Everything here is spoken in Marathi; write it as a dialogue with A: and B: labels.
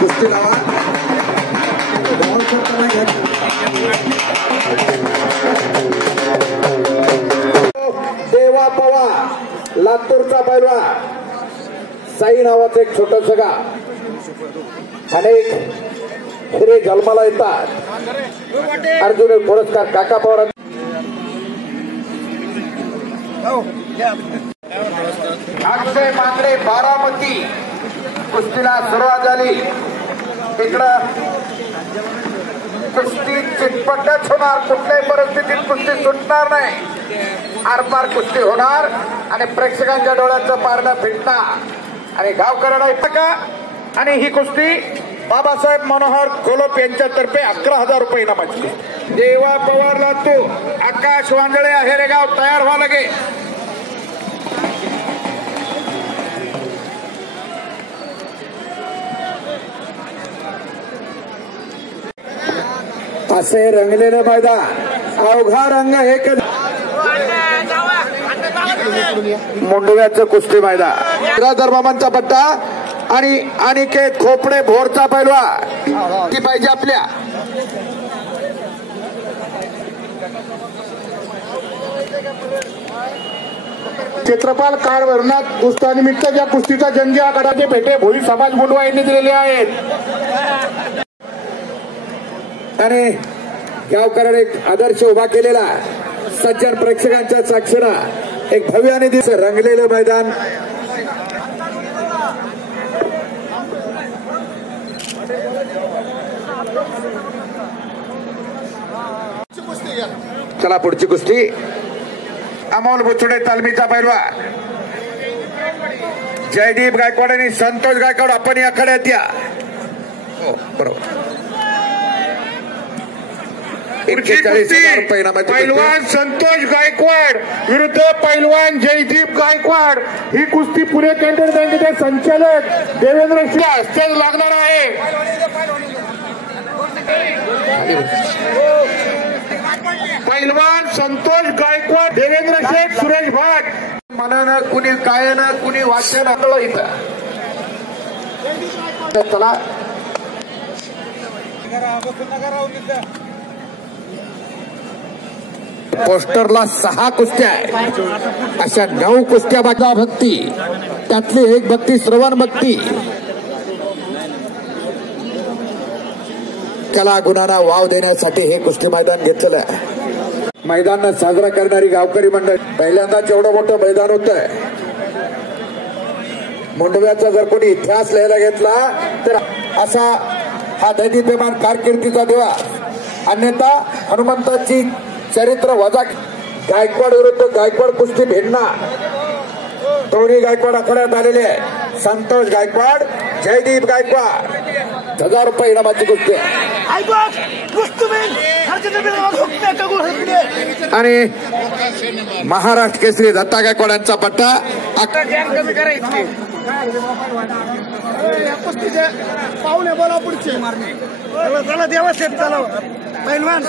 A: कुस्ती लावा बॉल करताना घ्या
B: देवा पवा लातूरचा पैलवा साई नावाचं एक छोटस गा अनेक हिरे जन्माला येतात. अर्जुन पुरस्कार काका पवार अक्षय मांगडे बारामती कुस्तीला सुरुवात झाली. इकडं. कुस्ती चितपटच होणार कुठल्याही परिस्थितीत कुस्ती सुटणार नाही. आरपार कुस्ती होणार आणि प्रेक्षकांच्या डोळ्याचं पारणं फिटणार. आणि गावकऱ्यांना का? आणि ही कुस्ती बाबासाहेब मनोहर गोलोप यांच्यातर्फे अकरा हजार रुपये इनामाची देवा पवार लातू आकाश वांजळे अहे रे गाव तयार व्हा लगे असे रंगलेलं मैदान. अवघा रंग हे मुंडव्याचं कुस्ती मैदान. धर्मांचा पट्टा आणि अनिकेत खोपडे भोरचा पैलवा. ती पाहिजे आपल्या.
C: क्षेत्रपाल कार्ड वर्णात कुस्त्यानिमित्त ज्या कुस्तीचा जंगी आखाडाचे भेटे भोई समाज मुंडवा यांनी दिलेले आहेत.
B: आणि गावकऱ्याने एक आदर्श उभा केलेला सज्जन प्रेक्षकांच्या साक्षीनं एक भव्य आणि दिस रंगलेलं मैदान. चला पुढची कुस्ती. अमोल बुचुडे तालमीचा पैलवा जयदीप गायकवाड आणि संतोष गायकवाड आपण या खड्यात या. हो बरोबर. एक्केचाळीस हजार रुपये इनामाची.
C: पैलवान संतोष गायकवाड. विरुद्ध पैलवान जयदीप गायकवाड. ही कुस्ती पुणे कॅन्टोन बँकेचे संचालक देवेंद्र सिंह हस्तेच लागणार आहे. पैलवान संतोष गायकवाड देवेंद्र शेठ सुरेश भाट.
B: मनानं कुणी कायानं कुणी कळलं इथं. चला. पोस्टरला सहा कुस्त्या आहे अशा नऊ कुस्त्या बाजा भक्ती. त्यातली एक भक्ती श्रवण भक्ती. कला गुणांना वाव देण्यासाठी हे कुस्ती मैदान घेतलेलं आहे. मैदान साजरा करणारी गावकरी मंडळ पहिल्यांदाच एवढं मोठं मैदान होत आहे मुंडव्याचा जर कोणी इतिहास लिहायला घेतला तर असा हा दैनिक दैदिप्यमान कारकिर्दीचा दिवस. अन्यथा हनुमंताची चरित्र वजा गायकवाड विरुद्ध गायकवाड कुस्ती भिन्ना. दोन्ही गायकवाड आखाड्यात आलेले आहे. संतोष गायकवाड जयदीप गायकवाड. हजार रुपये इनामाची कुस्ती! आणि महाराष्ट्र केसरी दत्ता पट्टा.
D: कमी करायची पस्तीचे पाहुणे बोला पुढचे. चला चला देवा शेत चला. पैलवान